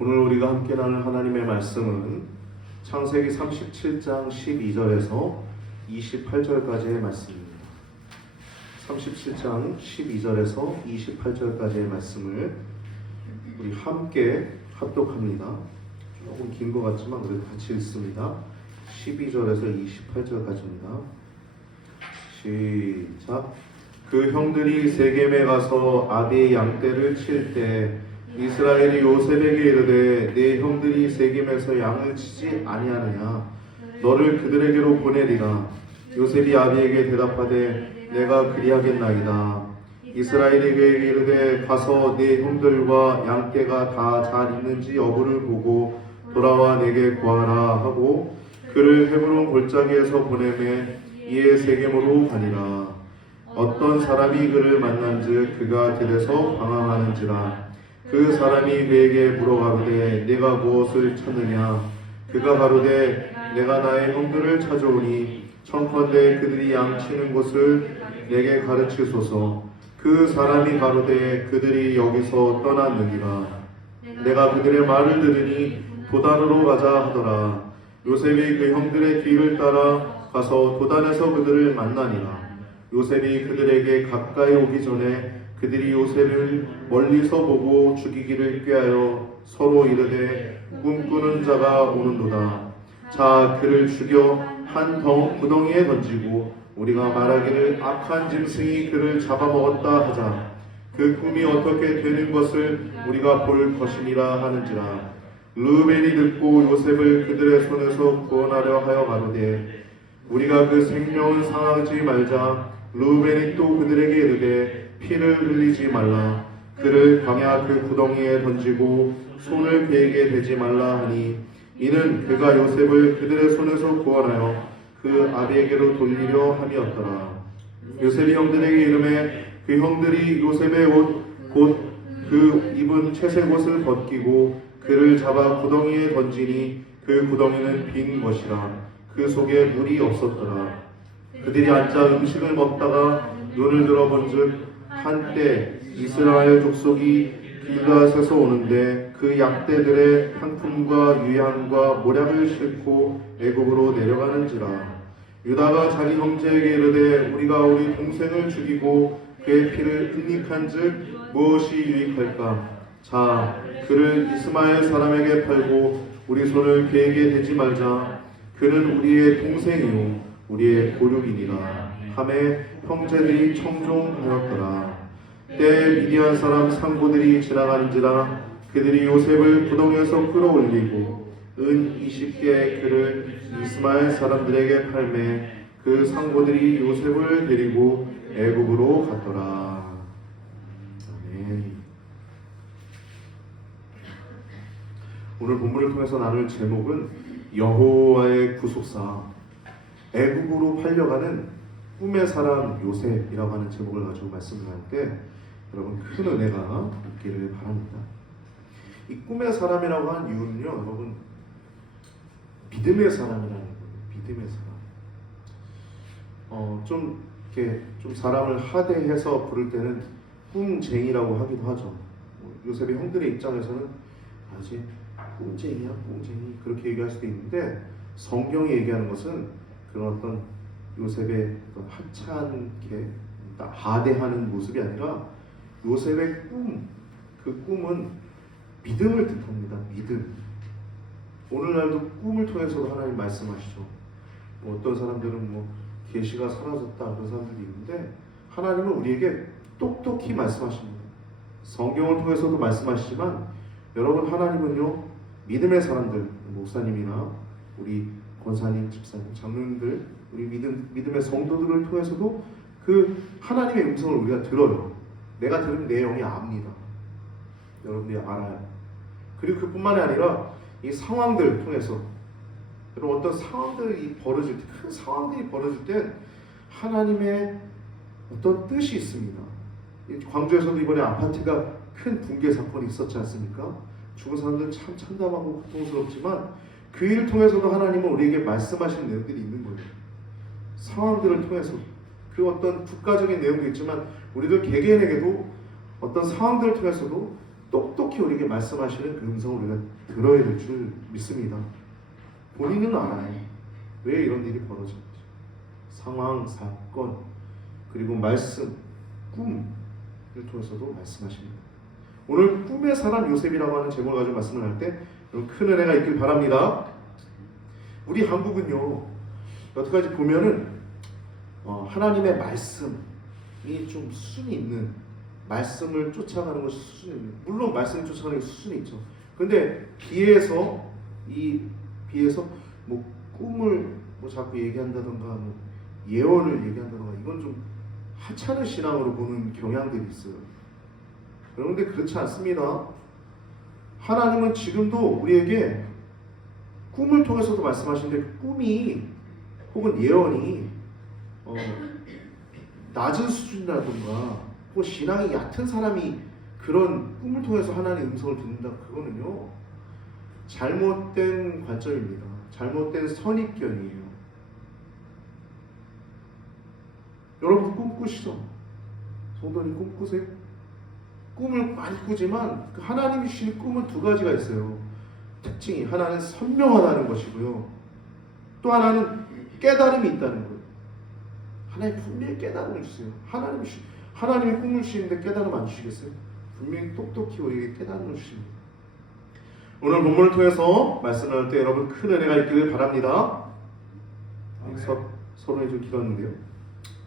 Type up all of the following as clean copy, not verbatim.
오늘 우리가 함께 나눌 하나님의 말씀은 창세기 37장 12절에서 28절까지의 말씀입니다. 37장 12절에서 28절까지의 말씀을 우리 함께 합독합니다. 조금 긴 것 같지만 그래도 같이 읽습니다. 12절에서 28절까지입니다. 시작. 그 형들이 세겜에 가서 아비의 양떼를 칠 때 이스라엘이 요셉에게 이르되 내 형들이 세겜에서 양을 치지 아니하느냐 너를 그들에게로 보내리라. 요셉이 아비에게 대답하되 내가 그리하겠나이다. 이스라엘이 그에게 이르되 가서 내 형들과 양떼가 다 잘 있는지 여부를 보고 돌아와 내게 구하라 하고 그를 헤브론 골짜기에서 보내매 이에 세겜으로 가니라. 어떤 사람이 그를 만난즉 그가 들에서 방황하는지라. 그 사람이 그에게 물어가로되 내가 무엇을 찾느냐. 그가 가로되 내가 나의 형들을 찾아오니 청컨대 그들이 양치는 곳을 내게 가르치소서. 그 사람이 가로되 그들이 여기서 떠났느니라. 내가 그들의 말을 들으니 도단으로 가자 하더라. 요셉이 그 형들의 뒤를 따라 가서 도단에서 그들을 만나니라. 요셉이 그들에게 가까이 오기 전에 그들이 요셉을 멀리서 보고 죽이기를 꾀하여 서로 이르되 꿈꾸는 자가 오는도다. 자 그를 죽여 한 구덩이에 던지고 우리가 말하기를 악한 짐승이 그를 잡아먹었다 하자. 그 꿈이 어떻게 되는 것을 우리가 볼 것이니라 하는지라. 르우벤이 듣고 요셉을 그들의 손에서 구원하려 하여 가로되 우리가 그 생명을 상하지 말자. 르우벤이 또 그들에게 이르되 피를 흘리지 말라. 그를 광야 그 구덩이에 던지고 손을 그에게 대지 말라 하니 이는 그가 요셉을 그들의 손에서 구원하여 그 아비에게로 돌리려 함이었더라. 요셉이 형들에게 이르매 그 형들이 요셉의 옷 곧 그 입은 채색 옷을 벗기고 그를 잡아 구덩이에 던지니 그 구덩이는 빈 것이라. 그 속에 물이 없었더라. 그들이 앉아 음식을 먹다가 눈을 들어본즉 한때 이스라엘 족속이 길앗에서 오는데 그 양떼들의 향품과 유향과 모략을 싣고 애굽으로 내려가는지라. 유다가 자기 형제에게 이르되 우리가 우리 동생을 죽이고 그의 피를 은닉한즉 무엇이 유익할까. 자 그를 이스마엘 사람에게 팔고 우리 손을 그에게 대지 말자. 그는 우리의 동생이요 우리의 고륙이니라 하매 형제들이 청종하였더라. 때 미디안 사람 상고들이 지나가는지라. 그들이 요셉을 구덩이에서 끌어올리고 은 20개의 그를 이스마엘 사람들에게 팔매 그 상고들이 요셉을 데리고 애굽으로 갔더라. 아멘. 오늘 본문을 통해서 나눌 제목은 여호와의 구속사, 애굽으로 팔려가는 꿈의 사람 요셉이라고 하는 제목을 가지고 말씀을 할 때 여러분 큰 은혜가 있기를 바랍니다. 이 꿈의 사람이라고 하는 이유는요, 여러분 믿음의 사람이라는 거예요. 믿음의 사람. 좀 사람을 하대해서 부를 때는 꿈쟁이라고 하기도 하죠. 요셉의 형들의 입장에서는 아직 꿈쟁이야, 꿈쟁이 그렇게 얘기할 수도 있는데 성경이 얘기하는 것은 그런 어떤 요셉의 어떤 하찮게 하대하는 모습이 아니라 요셉의 꿈, 그 꿈은 믿음을 뜻합니다. 믿음. 오늘날도 꿈을 통해서도 하나님 말씀하시죠. 어떤 사람들은 계시가 사라졌다 그런 사람들이 있는데 하나님은 우리에게 똑똑히 말씀하십니다. 성경을 통해서도 말씀하시지만 여러분 하나님은요 믿음의 사람들, 목사님이나 우리 권사님, 집사님, 장로님들, 우리 믿음의 성도들을 통해서도 그 하나님의 음성을 우리가 들어요. 내가 들은 내 영이 압니다. 여러분들이 알아요. 그리고 그뿐만이 아니라 이 상황들 통해서 여러분 어떤 상황들이 벌어질 때, 큰 상황들이 벌어질 때 하나님의 어떤 뜻이 있습니다. 광주에서도 이번에 아파트가 큰 붕괴 사건이 있었지 않습니까? 죽은 사람들은 참 참담하고 고통스럽지만 그 일을 통해서도 하나님은 우리에게 말씀하시는 내용들이 있는 거예요. 상황들을 통해서 그 어떤 국가적인 내용도 있지만 우리들 개개인에게도 어떤 상황들을 통해서도 똑똑히 우리에게 말씀하시는 그 음성을 우리가 들어야 될 줄 믿습니다. 본인은 알아요. 왜 이런 일이 벌어졌는지. 상황, 사건, 그리고 말씀, 꿈을 통해서도 말씀하십니다. 오늘 꿈의 사람 요셉이라고 하는 제목을 가지고 말씀을 할 때 큰 은혜가 있길 바랍니다. 우리 한국은요, 여태까지 보면은 하나님의 말씀이 좀 수준이 있는, 말씀을 쫓아가는 것이 수준이 있는, 물론 말씀을 쫓아가는 게 수준이 있죠. 근데 비해서 뭐 꿈을 뭐 자꾸 얘기한다던가 뭐 예언을 얘기한다던가 이건 좀 하찮은 신앙으로 보는 경향들이 있어요. 그런데 그렇지 않습니다. 하나님은 지금도 우리에게 꿈을 통해서도 말씀하시는데 그 꿈이 혹은 예언이 낮은 수준이라든가 혹은 신앙이 얕은 사람이 그런 꿈을 통해서 하나님의 음성을 듣는다, 그거는요 잘못된 관점입니다. 잘못된 선입견이에요. 여러분 꿈꾸시죠? 성도님 꿈꾸세요? 꿈을 많이 꾸지만 그 하나님이 주신 꿈은 두 가지가 있어요. 특징이 하나는 선명하다는 것이고요. 또 하나는 깨달음이 있다는 거예요. 하나님 분명히 깨달음을 주세요. 하나님이 꿈을 주시는데 깨달음 안 주시겠어요? 분명히 똑똑히 우리에게 깨달음을 주십니다. 오늘 본문을 통해서 말씀을 할 때 여러분 큰 은혜가 있기를 바랍니다. 서론이 좀 길었는데요.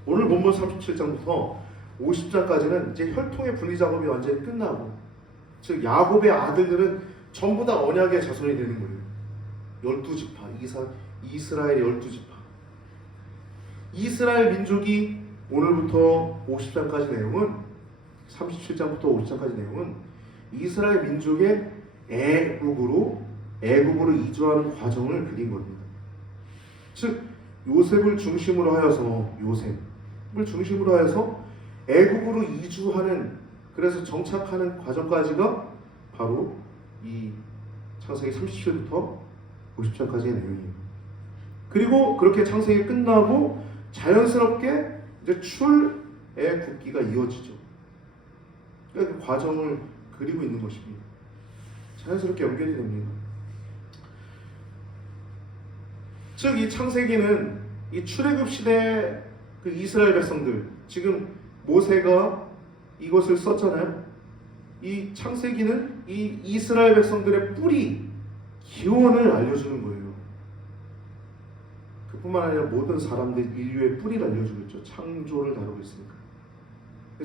오늘 본문 37장부터 50장까지는 이제 혈통의 분리 작업이 완전히 끝나고, 즉 야곱의 아들들은 전부 다 언약의 자손이 되는 거예요. 12지파, 이스라엘의 12지파. 이스라엘 민족이 오늘부터 50장까지 내용은, 37장부터 50장까지 내용은 이스라엘 민족의 애국으로 이주하는 과정을 그린 겁니다. 즉 요셉을 중심으로 하여서 애국으로 이주하는, 그래서 정착하는 과정까지가 바로 이 창세기 37부터 50장까지의 내용이에요. 그리고 그렇게 창세기 끝나고 자연스럽게 이제 출애굽기가 이어지죠. 그 과정을 그리고 있는 것입니다. 자연스럽게 연결이 됩니다. 즉 이 창세기는 이 출애굽 시대 그 이스라엘 백성들, 지금 모세가 이것을 썼잖아요. 이 창세기는 이 이스라엘 백성들의 뿌리, 기원을 알려주는 거예요. 그뿐만 아니라 모든 사람들, 인류의 뿌리를 알려주고 있죠. 창조를 다루고 있으니까.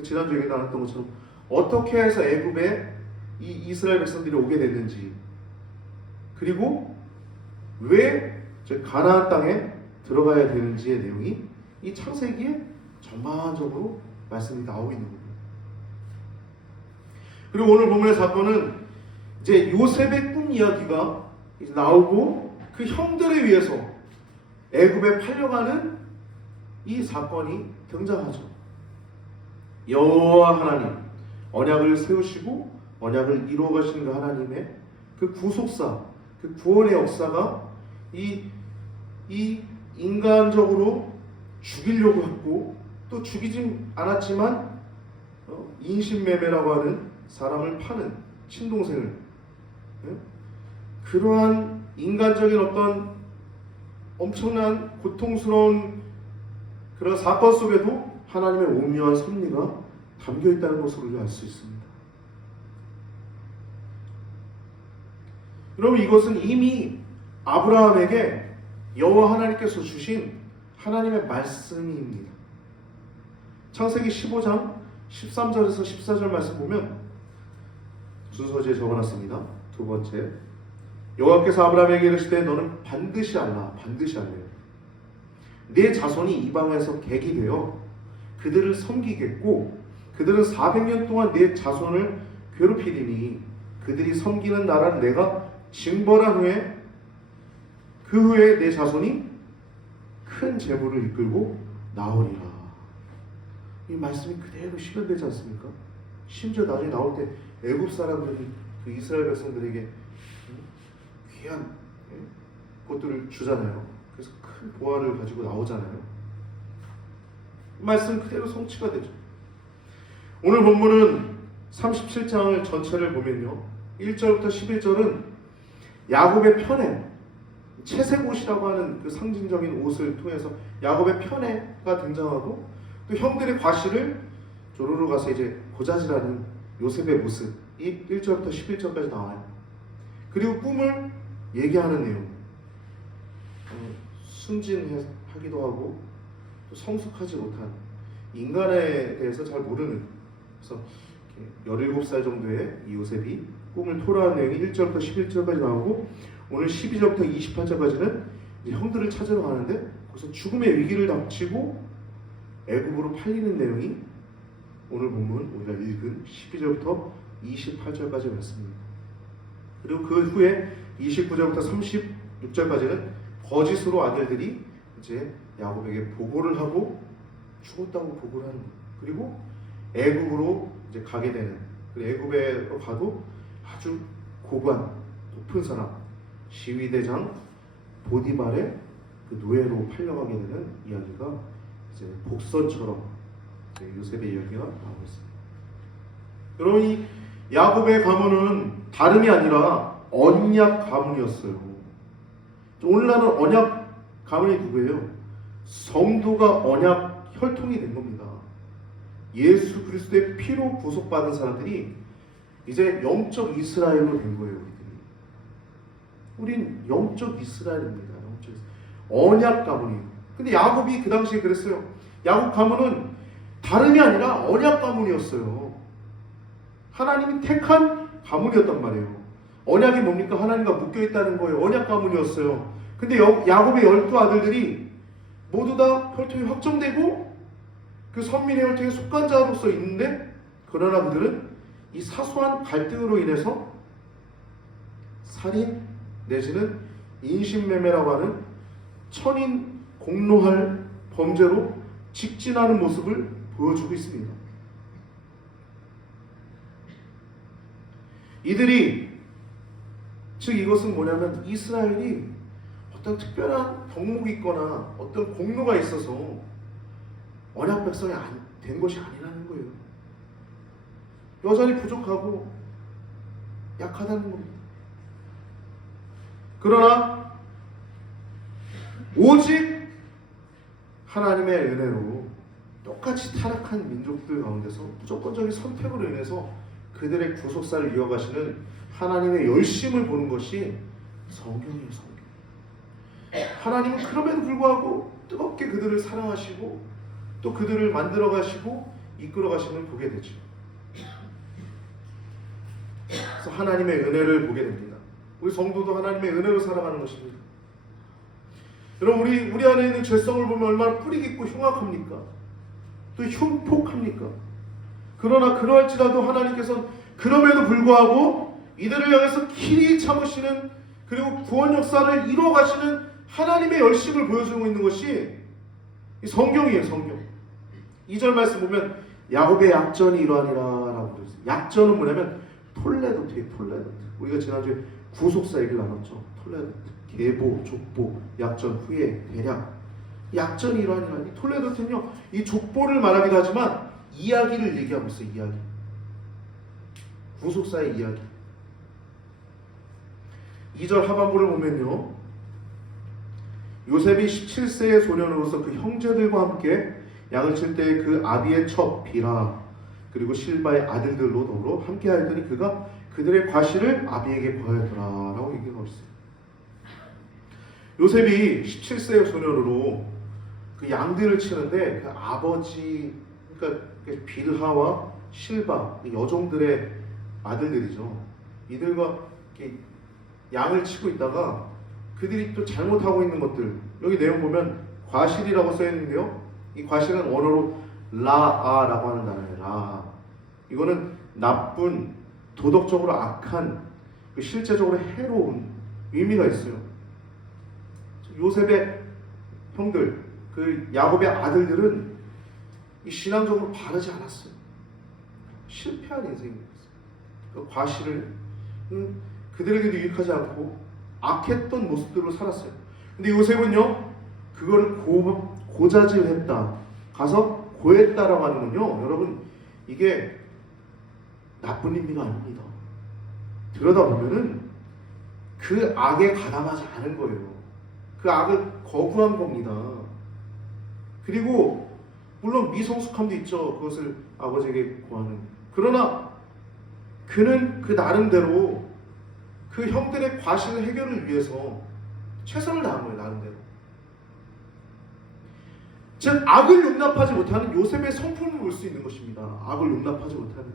지난주 얘기 나눴던 것처럼 어떻게 해서 애굽에 이 이스라엘 백성들이 오게 됐는지, 그리고 왜 가나안 땅에 들어가야 되는지의 내용이 이 창세기에 전반적으로 말씀이 나오고 있는 겁니다. 그리고 오늘 본문의 사건은 이제 요셉의 꿈 이야기가 나오고 그 형들에 의해서 애굽에 팔려가는 이 사건이 등장하죠. 여호와 하나님, 언약을 세우시고 언약을 이루어 가시는 그 하나님의 그 구속사, 그 구원의 역사가 이 인간적으로 죽이려고 했고 또 죽이진 않았지만 인신매매라고 하는 사람을 파는 친동생을, 그러한 인간적인 어떤 엄청난 고통스러운 그런 사건 속에도 하나님의 오묘한 섭리가 담겨 있다는 것을 우리가 알 수 있습니다. 여러분, 이것은 이미 아브라함에게 여호와 하나님께서 주신 하나님의 말씀입니다. 창세기 15장 13절에서 14절 말씀 보면 순서지에 적어놨습니다. 두 번째, 여호와께서 아브라함에게 이르시되 너는 반드시 알라, 반드시 알래요. 내 자손이 이방에서 객이 되어 그들을 섬기겠고 그들은 400년 동안 내 자손을 괴롭히리니 그들이 섬기는 나라를 내가 징벌한 후에 그 후에 내 자손이 큰 재물을 이끌고 나오리라. 이 말씀이 그대로 실현되지 않습니까? 심지어 나중에 나올 때 애굽 사람들이 그 이스라엘 백성들에게 귀한 것들을 주잖아요. 그래서 큰 보화를 가지고 나오잖아요. 말씀 그대로 성취가 되죠. 오늘 본문은 37장을 전체를 보면요, 1절부터 11절은 야곱의 편애, 채색 옷이라고 하는 그 상징적인 옷을 통해서 야곱의 편애가 등장하고, 또 형들의 과실을 조르르 가서 이제 고자질하는 요셉의 모습, 이 1절부터 11절까지 나와요. 그리고 꿈을 얘기하는 내용, 순진하기도 하고 또 성숙하지 못한 인간에 대해서 잘 모르는, 그래서 17살 정도의 이 요셉이 꿈을 토로한 내용이 1절부터 11절까지 나오고, 오늘 12절부터 28절까지는 형들을 찾으러 가는데 거기서 죽음의 위기를 닥치고 애굽으로 팔리는 내용이 오늘 본문 우리가 읽은 12절부터 28절까지 말씀입니다. 그리고 그 후에 29절부터 36절까지는 거짓으로 아들들이 이제 야곱에게 보고를 하고 죽었다고 보고를 하는 거예요. 그리고 애굽으로 이제 가게 되는, 애굽에 가도 아주 고관 높은 사람 시위대장 보디발의 그 노예로 팔려가게 되는 이야기가 이제 복선처럼 이제 요셉의 이야기가 나오고 있습니다. 여러분, 이 야곱의 가문은 다름이 아니라 언약 가문이었어요. 오늘날은 언약 가문이 누구예요? 성도가 언약 혈통이 된 겁니다. 예수 그리스도의 피로 구속받은 사람들이 이제 영적 이스라엘로 된 거예요. 우린 영적 이스라엘입니다. 영적 언약 가문이에요. 근데 야곱이 그 당시에 그랬어요. 야곱 가문은 다름이 아니라 언약 가문이었어요. 하나님이 택한 가문이었단 말이에요. 언약이 뭡니까? 하나님과 묶여있다는 거예요. 언약 가문이었어요. 근데 야곱의 12아들들이 모두 다 혈통이 확정되고 그 선민의 혈통에 속한 자로서 있는데, 그러나 그들은 이 사소한 갈등으로 인해서 살인 내지는 인신매매라고 하는 천인 공로할 범죄로 직진하는 모습을 보여주고 있습니다. 이들이, 즉 이것은 뭐냐면 이스라엘이 어떤 특별한 덕목이 있거나 어떤 공로가 있어서 언약 백성이 된 것이 아니라는 거예요. 여전히 부족하고 약하다는 겁니다. 그러나 오직 하나님의 은혜로 똑같이 타락한 민족들 가운데서 무조건적인 선택으로 인해서 그들의 구속사를 이어가시는 하나님의 열심을 보는 것이 성경이에요. 성경. 하나님은 그럼에도 불구하고 뜨겁게 그들을 사랑하시고 또 그들을 만들어 가시고 이끌어 가심을 보게 되죠. 그래서 하나님의 은혜를 보게 됩니다. 우리 성도도 하나님의 은혜로 살아가는 것입니다. 여러분, 우리 안에 있는 죄성을 보면 얼마나 뿌리 깊고 흉악합니까? 또 흉폭합니까? 그러나 그러할지라도 하나님께서는 그럼에도 불구하고 이들을 향해서 길이 참으시는, 그리고 구원 역사를 이루어 가시는 하나님의 열심을 보여주고 있는 것이 이 성경이에요. 성경. 2절 말씀 보면 야곱의 약전이 이러하니라 라고 그랬어요. 약전은 뭐냐면 톨레도트예요. 톨레도트. 우리가 지난주에 구속사 얘기를 나눴죠. 톨레도트. 계보, 족보, 약전, 후예, 대략. 약전이 이러하니라. 이 톨레도트는요, 이 족보를 말하기도 하지만 이야기를 얘기하고 있어요. 이야기. 구속사의 이야기. 2절 하반부를 보면요, 요셉이 17세의 소년으로서 그 형제들과 함께 양을 칠 때 그 아비의 첩 비라 그리고 실바의 아들들로 더불어 함께 하였더니 그가 그들의 과실을 아비에게 보였더라 라고 얘기하고 있어요. 요셉이 17세의 소년으로 그 양들을 치는데 그 아버지, 그러니까 빌하와 실바, 여종들의 아들들이죠. 이들과 이렇게 양을 치고 있다가 그들이 또 잘못하고 있는 것들, 여기 내용 보면 과실이라고 써있는데요, 이 과실은 원어로 라아라고 하는 단어예요. 라. 이거는 나쁜, 도덕적으로 악한, 실제적으로 해로운 의미가 있어요. 요셉의 형들, 그 야곱의 아들들은 이 신앙적으로 바르지 않았어요. 실패한 인생이었어요. 그 과실을 그들에게도 유익하지 않고 악했던 모습들로 살았어요. 근데 요셉은요, 그걸 고자질했다, 가서 고했다라고 하는 건요, 여러분, 이게 나쁜 의미가 아닙니다. 들여다보면은 그 악에 가담하지 않은 거예요. 그 악을 거부한 겁니다. 그리고 물론 미성숙함도 있죠. 그것을 아버지에게 구하는. 그러나 그는 그 나름대로 그 형들의 과실 해결을 위해서 최선을 다한 거예요. 나름대로. 즉 악을 용납하지 못하는 요셉의 성품을 볼 수 있는 것입니다. 악을 용납하지 못하는.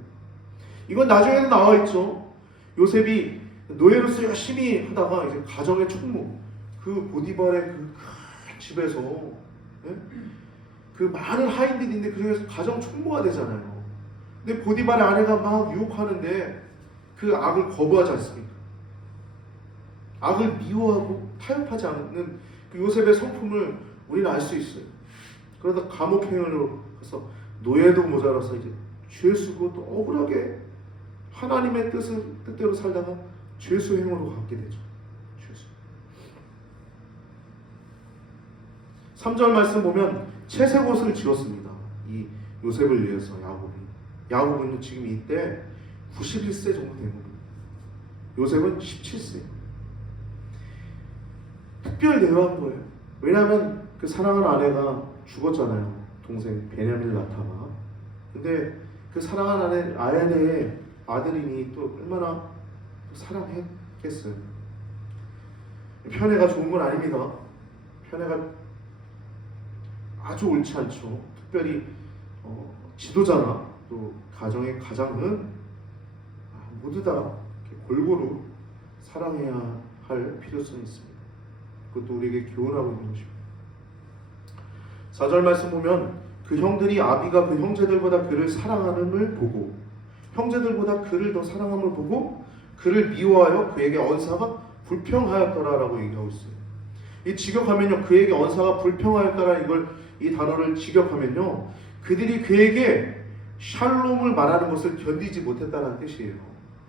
이건 나중에도 나와 있죠. 요셉이 노예로서 열심히 하다가 이제 가정의 총무, 그 보디발의 그 큰 집에서, 예? 그 많은 하인들이 있는데 그 중에서 가정 총무가 되잖아요. 근데 보디발의 아내가 막 유혹하는데 그 악을 거부하지 않습니까? 악을 미워하고 타협하지 않는 그 요셉의 성품을 우리는 알 수 있어요. 그러다 감옥행으로 가서 노예도 모자라서 이제 죄수고 또 억울하게 하나님의 뜻대로 살다가 죄수행으로 갔게 되죠. 죄수. 3절 말씀 보면 채색 옷을 지었습니다. 이 요셉을 위해서 야곱은 지금 이때 91세 정도 된 겁니다. 요셉은 17세. 특별 대우한 거예요. 왜냐하면 그 사랑하는 아내가 죽었잖아요. 동생 베냐민 라타가. 근데 그 사랑하는 아내의 아들이니 또 얼마나 사랑했겠어요. 편애가 좋은 건 아닙니다. 편애가 아주 옳지 않죠. 특별히 지도자나 또 가정의 가장은 모두 다 골고루 사랑해야 할 필요성이 있습니다. 그것도 우리에게 교훈하고 있는 것입니다. 4절 말씀 보면 그 형들이 아비가 그 형제들보다 그를 사랑함을 보고 형제들보다 그를 더 사랑함을 보고 그를 미워하여 그에게 언사가 불평하였더라라고 얘기하고 있어요. 이 직역하면요, 그에게 언사가 불평하였더라 이 단어를 직역하면요, 그들이 그에게 샬롬을 말하는 것을 견디지 못했다는 뜻이에요.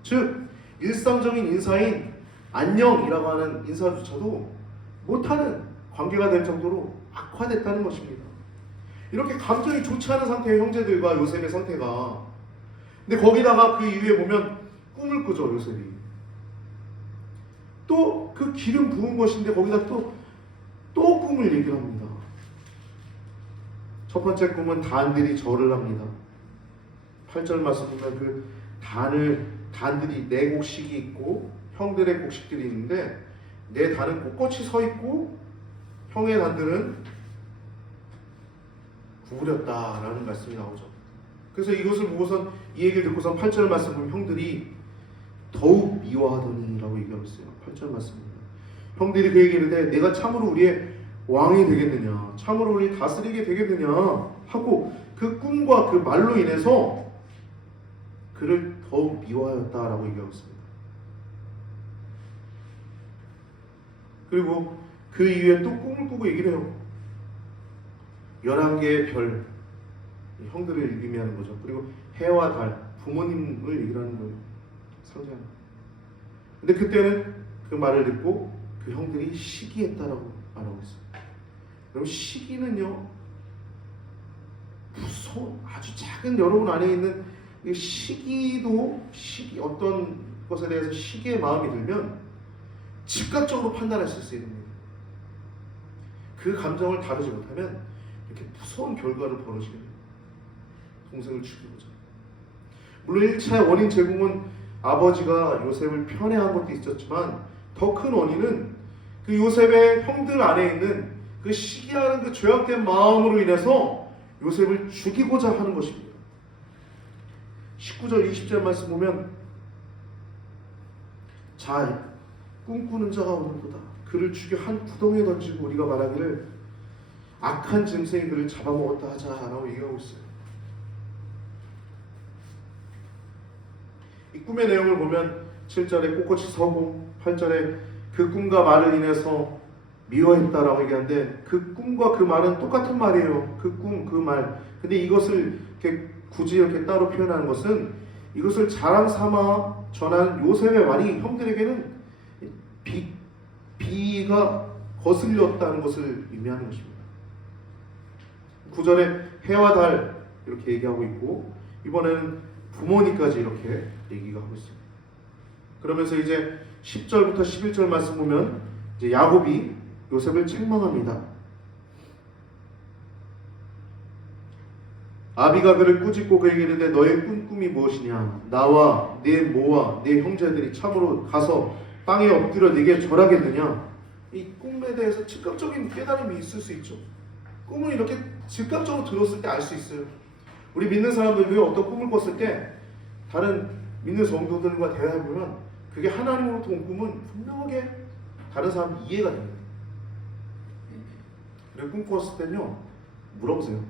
즉 일상적인 인사인 안녕이라고 하는 인사조차도 못하는 관계가 될 정도로 악화됐다는 것입니다. 이렇게 감정이 좋지 않은 상태의 형제들과 요셉의 상태가, 근데 거기다가 그 이후에 보면 꿈을 꾸죠. 요셉이 또 그 기름 부은 것인데 거기다 또 꿈을 얘기를 합니다. 첫 번째 꿈은 단들이 절을 합니다. 8절 말씀 보면 그 단들이 네 곡식이 있고 형들의 곡식들이 있는데 내 단은 꼿꼿이 서 있고 형의 단들은 구부렸다라는 말씀이 나오죠. 그래서 이것을 보고선 이 얘기를 듣고선 8절 말씀 보면 형들이 더욱 미워하더니라고 얘기하고 있어요. 8절 말씀입니다. 형들이 그에게 이르되 내가 참으로 우리의 왕이 되겠느냐, 참으로 우리 다스리게 되겠느냐 하고 그 꿈과 그 말로 인해서 그를 더욱 미워하였다라고 얘기하고 있습니다. 그리고 그 이후에 또 꿈을 꾸고 얘기를 해요. 11개의 별, 형들을 의미하는 거죠. 그리고 해와 달, 부모님을 얘기를 하는 거예요. 상징하는. 근데 그때는 그 말을 듣고 그 형들이 시기했다라고 말하고 있어요. 여러분, 시기는요, 무서운 아주 작은 여러분 안에 있는 시기 어떤 것에 대해서 시기의 마음이 들면 즉각적으로 판단할 수 있어요. 그 감정을 다루지 못하면 이렇게 무서운 결과를 벌어지게 돼요. 동생을 죽이고자. 물론 1차의 원인 제공은 아버지가 요셉을 편애한 것도 있었지만 더 큰 원인은 그 요셉의 형들 안에 있는 그 시기하는 그 죄악된 마음으로 인해서 요셉을 죽이고자 하는 것입니다. 19절 20절 말씀 보면 자 꿈꾸는 자가 오는도다. 그를 죽여 한 구덩이에 던지고 우리가 말하기를 악한 짐승이 그를 잡아먹었다 하자라고 얘기하고 있어요. 이 꿈의 내용을 보면 7절에 꼿꼿이 서고 8절에 그 꿈과 말을 인해서 미워했다라고 얘기하는데 그 꿈과 그 말은 똑같은 말이에요. 그 꿈, 그 말. 근데 이것을 이렇게 굳이 이렇게 따로 표현하는 것은 이것을 자랑 삼아 전한 요셉의 말이 형들에게는 비가 거슬렸다는 것을 의미하는 것입니다. 9절에 해와 달 이렇게 얘기하고 있고 이번에는 부모니까지 이렇게 얘기가 하고 있습니다. 그러면서 이제 10절부터 11절 말씀 보면 이제 야곱이 요셉을 책망합니다. 아비가 그를 꾸짖고 그에게 이르되 너의 꿈이 무엇이냐? 나와 내 모와 내 형제들이 참으로 가서 땅에 엎드려 네게 절하겠느냐? 이 꿈에 대해서 즉각적인 깨달음이 있을 수 있죠. 꿈을 이렇게 즉각적으로 들었을 때 알 수 있어요. 우리 믿는 사람들이 어떤 꿈을 꿨을 때 다른 믿는 성도들과 대화해보면 그게 하나님으로부터 온 꿈은 분명하게 다른 사람 이해가 됩니다. 그리고 꿈 꿨을 때는요, 물어보세요.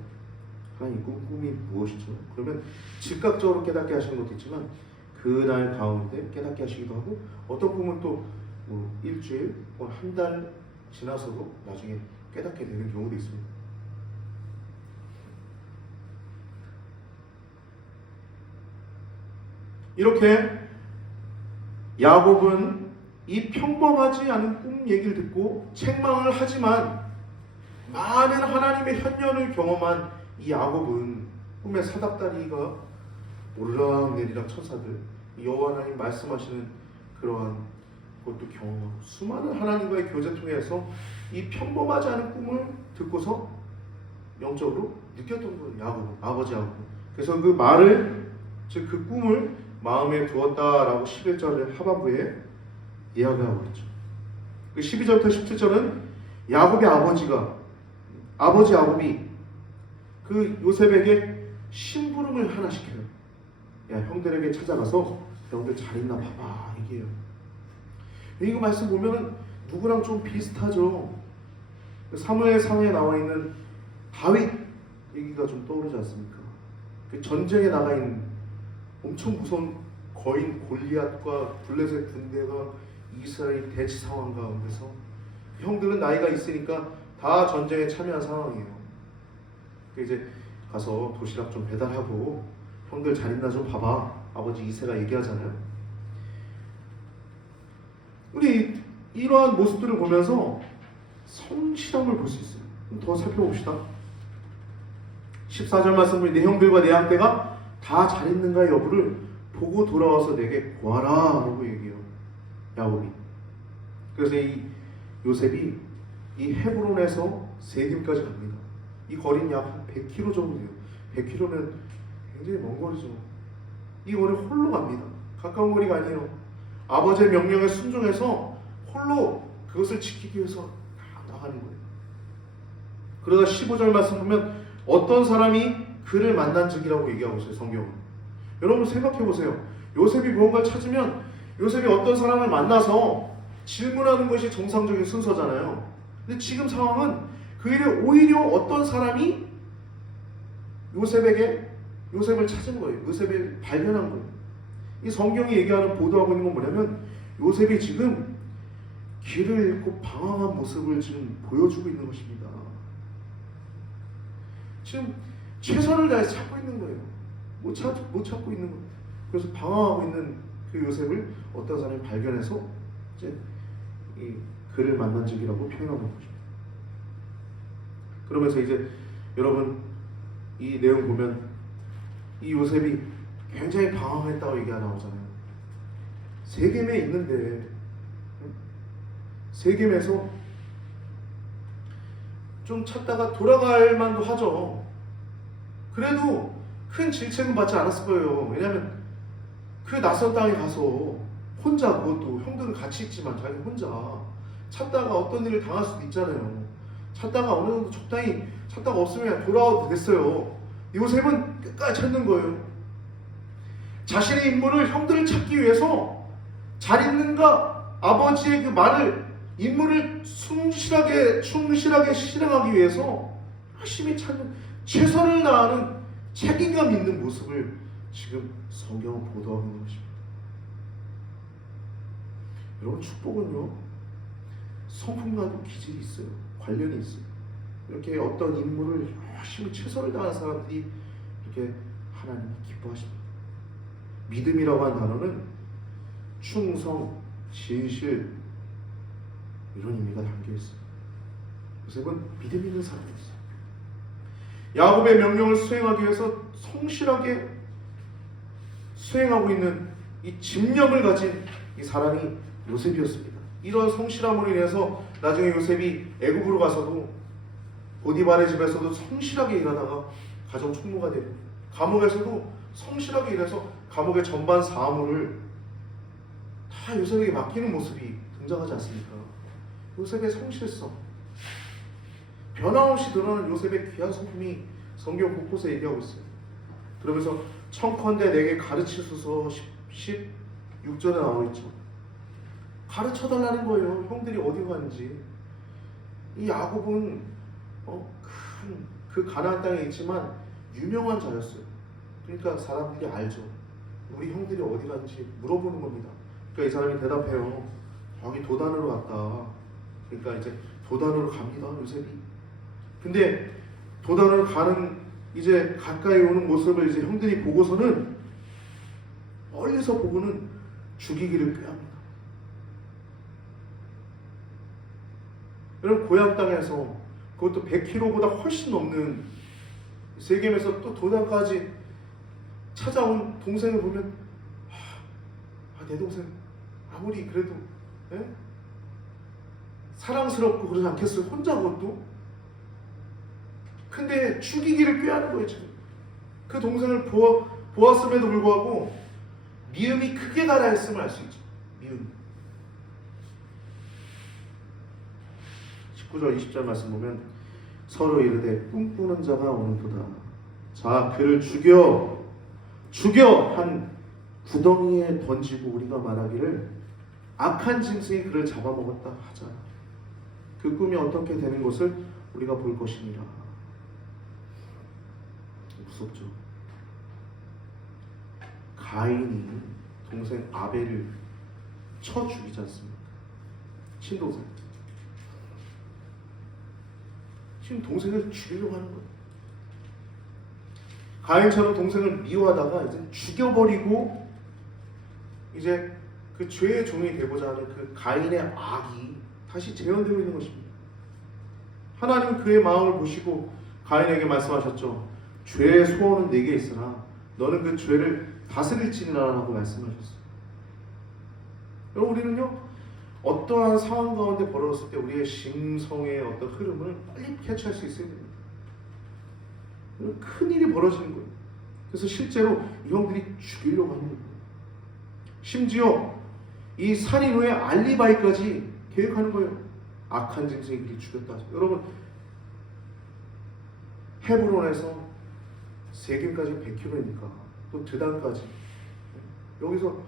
하나님, 이 꿈이 무엇이죠? 그러면 즉각적으로 깨닫게 하시는 것도 있지만 그날 가운데 깨닫게 하시기도 하고, 어떤 꿈은 또 일주일, 한 달 지나서도 나중에 깨닫게 되는 경우도 있습니다. 이렇게 야곱은 이 평범하지 않은 꿈 얘기를 듣고 책망을 하지만 많은 하나님의 현현을 경험한 이 야곱은 꿈의 사닥다리가 오르락내리락 천사들, 여호와 하나님 말씀하시는 그러한 것도 경험하고 수많은 하나님과의 교제 통해서 이 평범하지 않은 꿈을 듣고서 영적으로 느꼈던 거예요. 야곱, 아버지 야곱. 그래서 그 말을, 즉 그 꿈을 마음에 두었다라고 11절 하반부에 이야기하고 있죠. 그 12절부터 17절은 야곱의 아버지 야곱이 그 요셉에게 심부름을 하나 시켜요. 야, 형들에게 찾아가서 형들 잘 있나 봐봐 얘기해요. 이거 말씀 보면은 누구랑 좀 비슷하죠. 사무엘상에 나와 있는 다윗 얘기가 좀 떠오르지 않습니까? 그 전쟁에 나가 있는 엄청 무서운 거인 골리앗과 블레셋 군대가 이스라엘 대치 상황 가운데서 형들은 나이가 있으니까 다 전쟁에 참여한 상황이에요. 이제 가서 도시락 좀 배달하고 형들 잘 있나 좀 봐봐 아버지 이새가 얘기하잖아요. 우리 이러한 모습들을 보면서 성실함을 볼 수 있어요. 더 살펴봅시다. 14절 말씀 보니 내 형들과 내 양떼가 다 잘 있는가 여부를 보고 돌아와서 내게 구하라 라고 얘기해요. 야곱이. 그래서 이 요셉이 이 헤브론에서 세겜까지 갑니다. 이 거리는 약 100km 정도 돼요. 100km면 굉장히 먼 거리죠. 이 거리를 홀로 갑니다. 가까운 거리가 아니에요. 아버지의 명령에 순종해서 홀로 그것을 지키기 위해서 나가는 거예요. 그러다 15절 말씀 보면 어떤 사람이 그를 만난 적이라고 얘기하고 있어요. 성경은. 여러분 생각해 보세요. 요셉이 무언가를 찾으면 요셉이 어떤 사람을 만나서 질문하는 것이 정상적인 순서잖아요. 근데 지금 상황은 그 일에 오히려 어떤 사람이 요셉을 찾은 거예요. 요셉을 발견한 거예요. 이 성경이 얘기하는 보도하고 있는 건 뭐냐면 요셉이 지금 길을 잃고 방황한 모습을 지금 보여주고 있는 것입니다. 지금 최선을 다해서 찾고 있는 거예요. 못 찾고 있는 거예요. 그래서 방황하고 있는 그 요셉을 어떤 사람이 발견해서 이제 이 그를 만난 적이라고 표현하는 거죠. 그러면서 이제 여러분 이 내용 보면 이 요셉이 굉장히 방황했다고 얘기가 나오잖아요. 세겜에 있는데 세겜에서 좀 찾다가 돌아갈 만도 하죠. 그래도 큰 질책은 받지 않았을 거예요. 왜냐하면 그 낯선 땅에 가서 혼자, 그것도 형들은 같이 있지만 자기 혼자 찾다가 어떤 일을 당할 수도 있잖아요. 찾다가 어느 정도 적당히 찾다가 없으면 그냥 돌아와도 됐어요. 요셉은 끝까지 찾는 거예요. 자신의 임무를 형들을 찾기 위해서 잘 있는가 아버지의 그 말을 임무를 충실하게 실행하기 위해서 열심히 찾는 최선을 다하는 책임감 있는 모습을 지금 성경은 보도하고 있는 것입니다. 여러분 축복은요 성품과도 기질이 있어요. 관련이 있어요. 이렇게 어떤 임무를 열심히 최선을 다하는 사람들이 이렇게 하나님이 기뻐하십니다. 믿음이라고 하는 단어는 충성, 진실 이런 의미가 담겨 있어요. 요셉은 믿음 있는 사람이었어요. 야곱의 명령을 수행하기 위해서 성실하게 수행하고 있는 이 집념을 가진 이 사람이 요셉이었습니다. 이런 성실함으로 인해서 나중에 요셉이 애굽으로 가서도 보디발의 집에서도 성실하게 일하다가 가정 총무가 되고, 감옥에서도 성실하게 일해서 감옥의 전반 사무를 다 요셉에게 맡기는 모습이 등장하지 않습니까? 요셉의 성실성, 변함없이 드러나는 요셉의 귀한 성품이 성경 곳곳에 얘기하고 있어요. 그러면서 청컨대 내게 가르치소서 16절에 나와 있죠. 가르쳐달라는 거예요. 형들이 어디 가는지. 이 야곱은 큰 그 가나안 땅에 있지만 유명한 자였어요. 그러니까 사람들이 알죠. 우리 형들이 어디 가는지 물어보는 겁니다. 그러니까 이 사람이 대답해요. 여기 도단으로 갔다. 그러니까 이제 도단으로 갑니다, 요셉이. 근데 도단으로 가는 이제 가까이 오는 모습을 이제 형들이 보고서는, 멀리서 보고는 죽이기를 꾀합니다. 여러분, 고향 땅에서 그것도 100km보다 훨씬 넘는 세겜에서 또 도단까지 찾아온 동생을 보면 내 동생 아무리 그래도 사랑스럽고 그러지 않겠어요? 혼자 그것도? 근데 죽이기를 꾀하는 거예요. 지금 그 동생을 보았음에도 불구하고 미움이 크게 가라 했음을 알 수 있죠. 미움. 19절 20절 말씀 보면 서로 이르되 꿈꾸는 자가 오는도다. 자, 그를 죽여 한 구덩이에 던지고 우리가 말하기를 악한 짐승이 그를 잡아먹었다 하자. 그 꿈이 어떻게 되는 것을 우리가 볼 것이니라. 무섭죠. 가인이 동생 아벨을 쳐 죽이지 않습니까? 친동생. 지금 동생을 죽이려고 하는 거예요. 가인처럼 동생을 미워하다가 이제 죽여버리고 이제 그 죄의 종이 되고자 하는 그 가인의 악이 다시 재현되고 있는 것입니다. 하나님은 그의 마음을 보시고 가인에게 말씀하셨죠. 죄의 소원은 내게 있으나 너는 그 죄를 다스릴지니라 라고 말씀하셨어요. 여러분, 우리는요, 어떠한 상황 가운데 벌어졌을 때 우리의 심성의 어떤 흐름을 빨리 캐치할 수 있어야 됩니다. 큰 일이 벌어지는 거예요. 그래서 실제로 이 형들이 죽이려고 하는 거예요. 심지어 이 살인 후에 알리바이까지 계획하는 거예요. 악한 짐승이 그를 죽였다. 여러분, 헤브론에서 세겜까지 100km니까 또 드단까지 여기서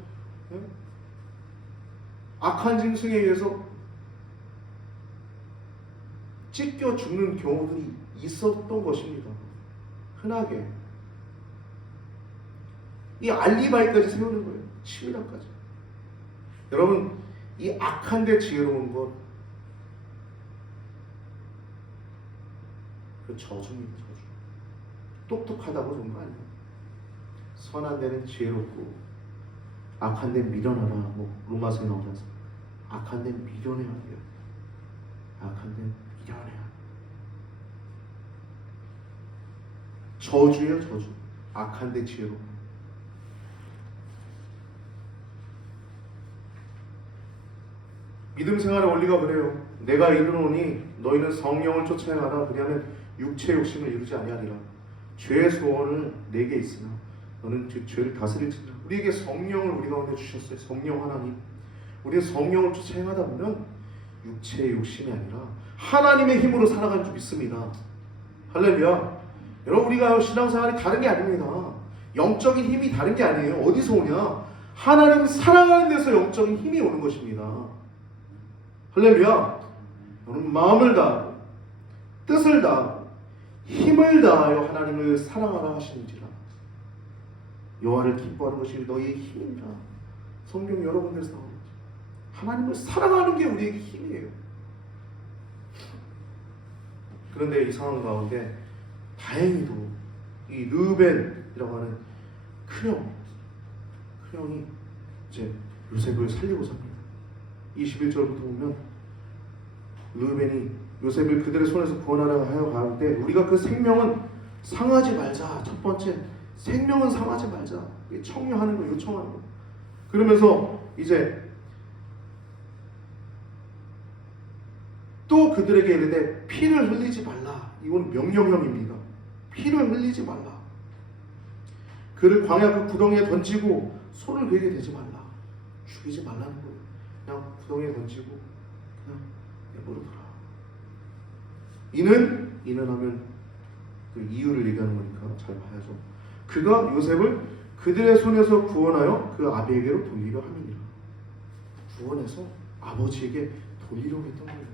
악한 짐승에 의해서 찢겨 죽는 경우들이 있었던 것입니다. 흔하게 이 알리바이까지 세우는 거예요. 치밀함까지. 여러분, 이 악한데 지혜로운 것, 그 저주입니다. 저주. 똑똑하다고 좋은 거 아니에요. 선한 데는 지혜롭고 악한 데 미련하라. 뭐 로마서에 나오지 않습니까? 악한 데 미련해야 돼요. 악한 데 미련해야 돼요. 저주예요, 저주. 악한 데 지혜롭고. 믿음 생활의 원리가 그래요. 내가 이르노니 너희는 성령을 쫓아 행하라. 그리하면 육체의 욕심을 이루지 아니하리라. 죄의 소원은 내게 있으나 너는 그 죄를 다스릴지니라. 우리에게 성령을 우리 가운데 주셨어요. 성령 하나님. 우리가 성령을 쫓아 행하다 보면 육체의 욕심이 아니라 하나님의 힘으로 살아가는 줄 믿습니다. 할렐루야. 여러분, 우리가 신앙생활이 다른 게 아닙니다. 영적인 힘이 다른 게 아니에요. 어디서 오냐? 하나님 사랑하는 데서 영적인 힘이 오는 것입니다. 할렐루야. 너는 마음을 다하고 뜻을 다하고 힘을 다하여 하나님을 사랑하라 하시는지라. 여호와를 기뻐하는 것이 너희의 힘이라. 성경 여러 군데서 나옵니다. 하나님을 사랑하는 게 우리에게 힘이에요. 그런데 이 상황 가운데 다행히도 이 르벤이라고 하는 큰형이 이제 요셉을 살리고 삽니다. 21절부터 보면 르벤이 요셉을 그들의 손에서 구원하려 하여 가는데 우리가 그 생명은 상하지 말자. 첫 번째, 생명은 상하지 말자. 청유하는 거, 요청하는 거. 그러면서 이제 또 그들에게 이르되 피를 흘리지 말라. 이건 명령형입니다. 피를 흘리지 말라. 그를 광야 그 구덩이에 던지고 손을 그에게 대지 말라. 죽이지 말라는 거예요. 그냥 구덩이에 던지고 그냥 내버려둬라. 이는 하면 그 이유를 얘기하는 거니까 잘 봐야죠. 그가 요셉을 그들의 손에서 구원하여 그 아비에게로 돌리려 함이니라. 구원해서 아버지에게 돌리려고 했던 거예요.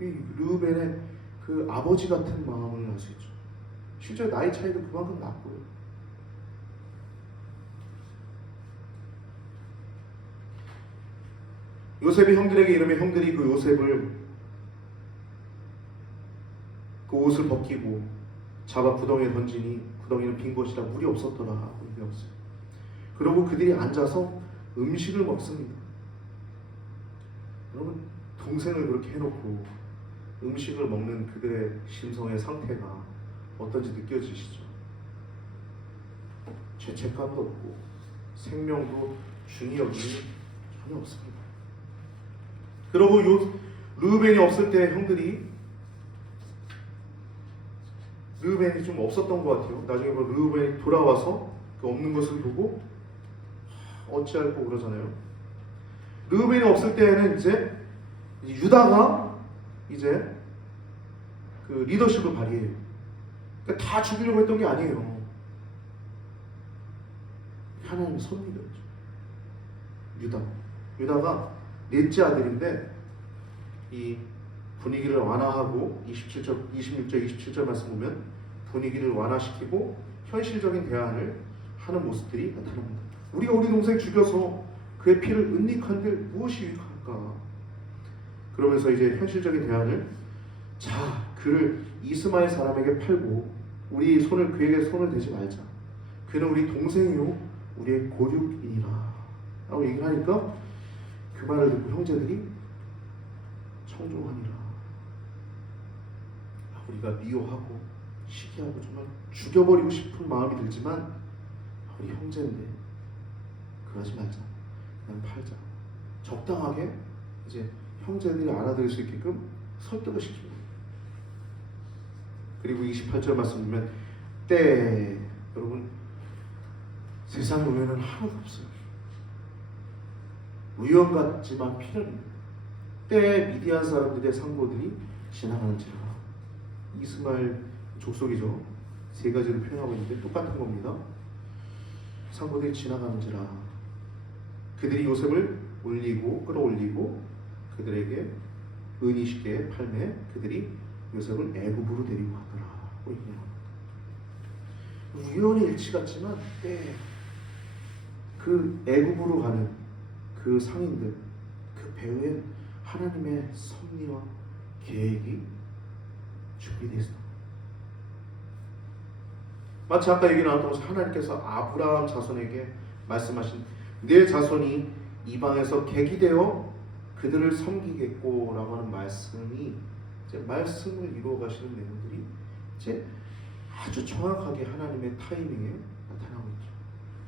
이 르우벤의 그 아버지 같은 마음을 알 수 있죠. 실제 나이 차이도 그만큼 났고요. 요셉이 형들에게 이르면 형들이 그 요셉을 그 옷을 벗기고 잡아 구덩이에 던지니 구덩이는 빈 곳이라 물이 없었더라 하고 얘기했어요. 그리고 그들이 앉아서 음식을 먹습니다. 여러분, 동생을 그렇게 해놓고 음식을 먹는 그들의 심성의 상태가 어떤지 느껴지시죠? 죄책감도 없고 생명도 중히 여김이 전혀 없습니다. 그러고 르우벤이 없을 때 형들이 르우벤이 좀 없었던 것 같아요. 나중에 뭐 르우벤이 돌아와서 그 없는 것을 보고 어찌할꼬 그러잖아요. 르우벤이 없을 때에는 이제 유다가 이제 그 리더십을 발휘해요. 그러니까 다 죽이려고 했던 게 아니에요. 하나님의 섭리였죠. 유다가 넷째 아들인데 이 분위기를 완화하고 26절, 27절 말씀 보면 분위기를 완화시키고 현실적인 대안을 하는 모습들이 나타납니다. 우리가 우리 동생 죽여서 그의 피를 은닉한들 무엇이 유익할까? 그러면서 이제 현실적인 대안을 그를 이스마엘 사람에게 팔고 우리 손을 그에게 손을 대지 말자. 그는 우리 동생이요 우리의 고륙이니라 라고 얘기를 하니까 그 말을 듣고 형제들이 청종하니라. 우리가 미워하고 시기하고 정말 죽여버리고 싶은 마음이 들지만 우리 형제인데 그러지 말자. 그냥 팔자. 적당하게 이제 형제들이 알아들을 수 있게끔 설득을 시킵니다. 그리고 28절 말씀 보면 때 여러분 세상에 우연은 하나도 없어요. 우연 같지만 필연입니다. 때에 미디안 사람들의 상고들이 지나가는지라. 이스마엘 족속이죠. 세 가지를 표현하고 있는데 똑같은 겁니다. 상고들이 지나가는지라. 그들이 요셉을 올리고 끌어올리고 그들에게 은이식게 팔매 그들이 요셉을 애굽으로 데리고 가더라. 우연의 일치 같지만 그 애굽으로 가는 그 상인들 그 배후엔 하나님의 섭리와 계획이 준비되어 있습니다. 마치 아까 얘기 나왔던 것처럼 하나님께서 아브라함 자손에게 말씀하신 내 자손이 이방에서 객이 되어 그들을 섬기겠고 라고 하는 말씀이 이제 말씀을 이루어 가시는 내용들이 이제 아주 정확하게 하나님의 타이밍에 나타나고 있죠.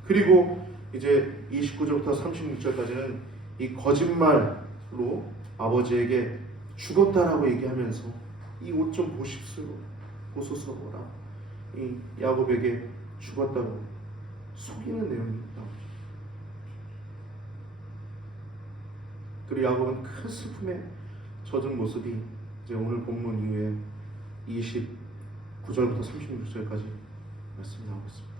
그리고 이제 29절부터 36절까지는 이 거짓말로 아버지에게 죽었다라고 얘기하면서 이 옷 좀 보소서라 이 야곱에게 죽었다고 속이는 내용이 나오죠. 그리고 야곱은 큰 슬픔에 젖은 모습이 이제 오늘 본문 이후에 29절부터 36절까지 말씀이 나오고 있습니다.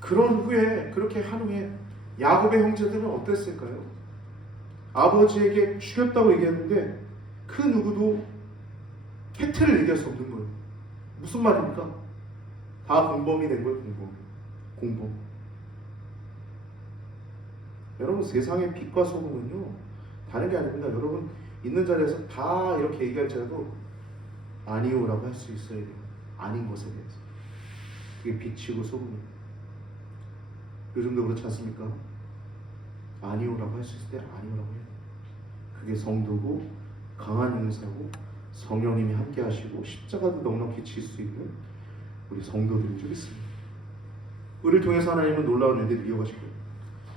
그런 후에 그렇게 한 후에 야곱의 형제들은 어땠을까요? 아버지에게 죽였다고 얘기했는데 그 누구도 팩트를 얘기할 수 없는 거예요. 무슨 말입니까? 다 공범이 된 거예요. 공범. 여러분 세상의 빛과 소금은요 다른 게 아닙니다. 여러분 있는 자리에서 다 이렇게 얘기할지라도 아니오라고 할 수 있어야 돼요. 아닌 것에 대해서. 그게 빛이고 소금이에요. 요즘도 그렇지 않습니까? 아니오라고 할 수 있을 때 아니오라고 해요. 그게 성도고 강한 용사고 성령님이 함께 하시고 십자가도 넉넉히 질 수 있는 우리 성도들인 줄 믿습니다. 우리를 통해서 하나님은 놀라운 일들을 이어가실 거예요.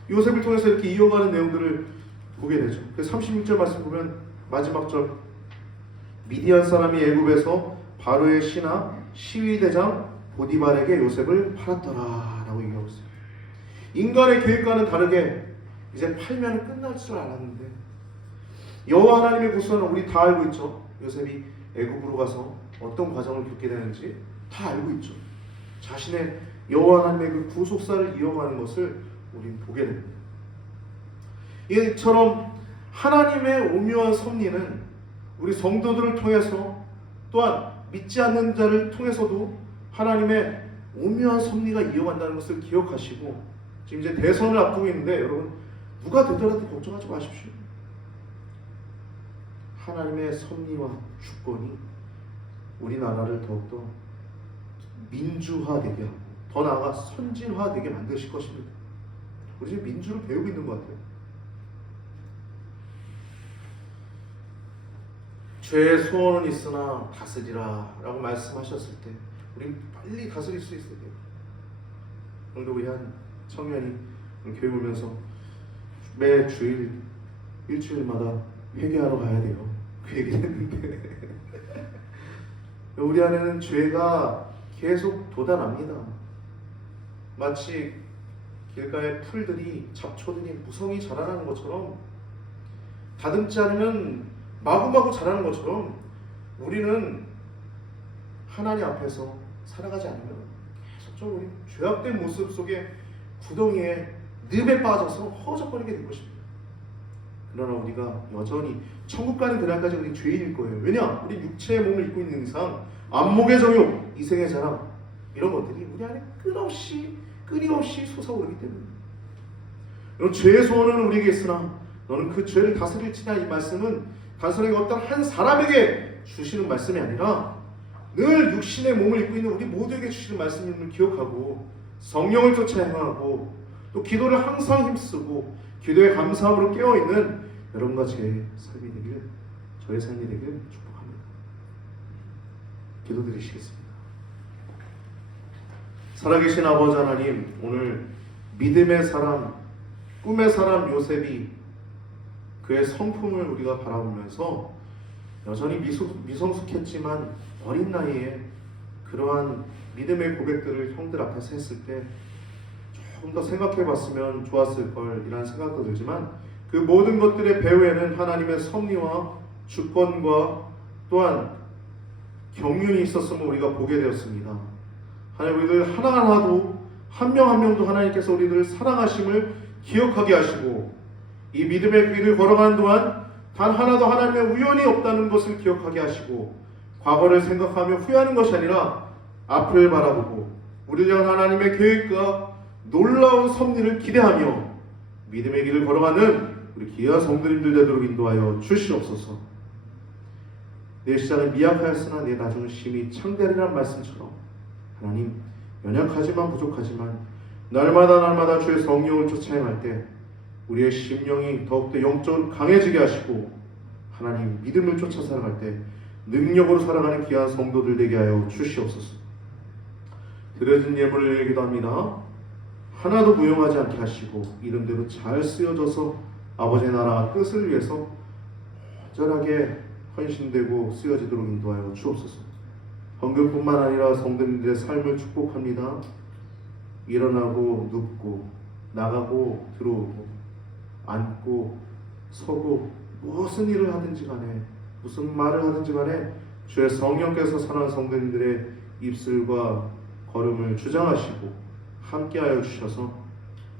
요셉을 통해서 이렇게 이어가는 내용들을 보게 되죠. 그 36절 말씀 보면 마지막 절, 미디안 사람이 애굽에서 바로의 신하 시위대장 보디발에게 요셉을 팔았더라 라고 얘기하고 있어요. 인간의 계획과는 다르게 이제 팔면 끝날 줄 알았는데, 여호와 하나님의 구원은 우리 다 알고 있죠. 요셉이 애굽으로 가서 어떤 과정을 겪게 되는지 다 알고 있죠. 자신의 여호와 하나님의 그 구속사를 이어가는 것을 우리는 보게 됩니다. 이처럼 하나님의 오묘한 섭리는 우리 성도들을 통해서, 또한 믿지 않는 자를 통해서도 하나님의 오묘한 섭리가 이어간다는 것을 기억하시고, 지금 이제 대선을 앞두고 있는데 여러분 누가 되더라도 걱정하지 마십시오. 하나님의 섭리와 주권이 우리나라를 더욱더 민주화되게 하고 더 나아가 선진화되게 만드실 것입니다. 우리 지금 민주를 배우고 있는 것 같아요. 죄의 소원은 있으나 다스리라 라고 말씀하셨을 때 우리 빨리 다스릴 수 있어야 돼요. 그런데 우리 한 청년이 교회 오면서 매 주일 일주일마다 회개하러 가야 돼요. 그 얘기를 했는데 우리 안에는 죄가 계속 돋아납니다. 마치 길가의 풀들이, 잡초들이 무성히 자라나는 것처럼, 다듬지 않으면 마구마구 자라는 것처럼 우리는 하나님 앞에서 살아가지 않으면 계속적으로 우리 죄악된 모습 속에 구덩이에 늪에 빠져서 허우적거리게 될 것입니다. 그러나 우리가 여전히 천국 가는 그날까지 우리 죄인일 거예요. 왜냐? 우리 육체의 몸을 입고 있는 이상 안목의 정욕, 이생의 자랑, 이런 것들이 우리 안에 끊임없이 솟아오르기 때문에, 여러분, 죄의 소원은 우리에게 있으나 너는 그 죄를 다스릴지다, 이 말씀은 단순하게 어떤 한 사람에게 주시는 말씀이 아니라 늘 육신의 몸을 입고 있는 우리 모두에게 주시는 말씀임을 기억하고 성령을 쫓아 행하고 또 기도를 항상 힘쓰고 기도에 감사함으로 깨어있는 여러분과 제 삶이 되길, 저의 삶이 되길 축복합니다. 기도드리시겠습니다. 살아계신 아버지 하나님, 오늘 믿음의 사람, 꿈의 사람 요셉이 그의 성품을 우리가 바라보면서 여전히 미성숙했지만 어린 나이에 그러한 믿음의 고백들을 형들 앞에서 했을 때 조금 더 생각해봤으면 좋았을 걸, 이라는 생각도 들지만 그 모든 것들의 배후에는 하나님의 섭리와 주권과 또한 경륜이 있었음을 우리가 보게 되었습니다. 하나님, 우리들 하나하나도 한 명 한 명도 하나님께서 우리들을 사랑하심을 기억하게 하시고 이 믿음의 길을 걸어가는 동안 단 하나도 하나님의 우연이 없다는 것을 기억하게 하시고 과거를 생각하며 후회하는 것이 아니라 앞을 바라보고 우리를 향한 하나님의 계획과 놀라운 섭리를 기대하며 믿음의 길을 걸어가는 우리 귀한 성도님들 되도록 인도하여 주시옵소서. 내 시작은 미약하였으나 내 나중은 심히 창대하리라는 말씀처럼 하나님, 연약하지만 부족하지만 날마다 주의 성령을 쫓아 행할 때 우리의 심령이 더욱더 영적으로 강해지게 하시고 하나님 믿음을 쫓아 살아갈 때 능력으로 살아가는 귀한 성도들 되게 하여 주시옵소서. 드려진 예물을 기도합니다. 하나도 무용하지 않게 하시고 이름대로 잘 쓰여져서 아버지의 나라 뜻을 위해서 온전하게 헌신되고 쓰여지도록 인도하여 주옵소서. 헌금뿐만 아니라 성도님들의 삶을 축복합니다. 일어나고 눕고 나가고 들어오고 앉고 서고 무슨 일을 하든지 간에 무슨 말을 하든지 간에 주의 성령께서 사랑하는 성도님들의 입술과 걸음을 주장하시고 함께하여 주셔서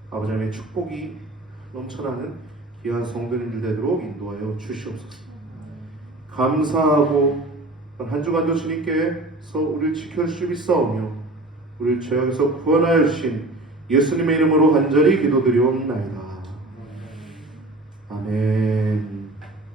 아버지 하나님의 축복이 넘쳐나는 귀한 성도님들 되도록 인도하여 주시옵소서. 감사하고 한 주간도 주님께서 우리를 지켜주시옵사오며 우리를 죄악에서 구원하여 주신 예수님의 이름으로 간절히 기도드리옵나이다. 아멘.